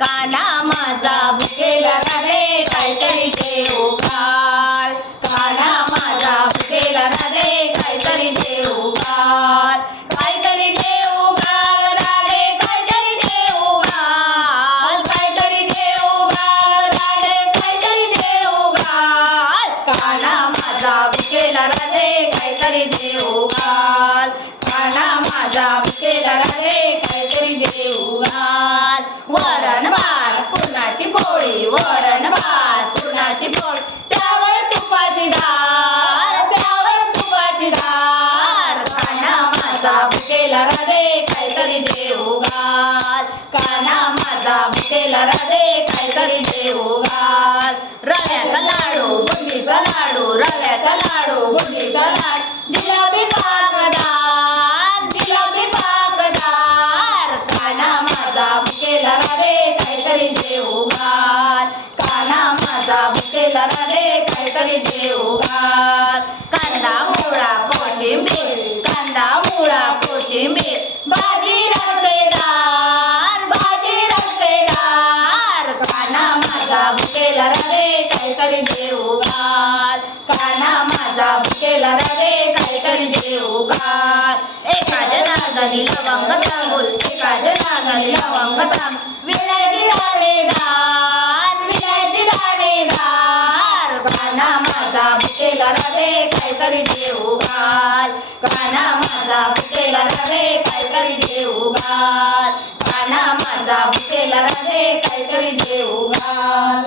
काना माझा भुकेला राधे काहीतरी देऊ घाल. काना माझा भुकेला राधे काहीतरी देऊ घाल. काहीतरी देऊ घाल राधे काहीतरी देऊ घाल. काहीतरी देऊ घाल राधे काहीतरी देऊ घाल. काना माझा भुकेला राधे काहीतरी देऊ घाल. काना माझा भुकेला राधे काहीतरी देऊ घाल. वरण भात पुरणाची पोळी, वरण भात पुरणाची पोळी, त्यावर तुपाची धार, त्यावर तुपाची धार. काना माझा भुकेला राधे काहीतरी देऊ घाल. काना माझा भुकेला राधे काहीतरी देऊ घाल. रव्याचा लाडू, बुंदीचा लाडू, रव्याचा लाडू, बुंदीचा लाडू, जिलेबी पाकदार, जिलेबी पाकदार. काना माझा भुकेला राधे काहीतरी देऊ घाल. काना माझा भुकेला राधे काहीतरी देऊ घाल. कांदा मुळा कोशिंबीर, कांदा मुळा कोशिंबीर, भाजी रस्सेदार, भाजी रस्सेदार. काना माझा भुकेला राधे काहीतरी देऊ घाल. काना माझा भुकेला राधे काहीतरी देऊ घाल. एका जनार्दनी लवंग तांबूल, एका जनार्दनी लवंग तांबूल, विलायची दाणेदार, विलायची दाणेदार. काना माझा भुकेला राधे काहीतरी देऊ घाल. काना माझा भुकेला राधे काहीतरी देऊ घाल. काना माझा भुकेला राधे काहीतरी देऊ घाल.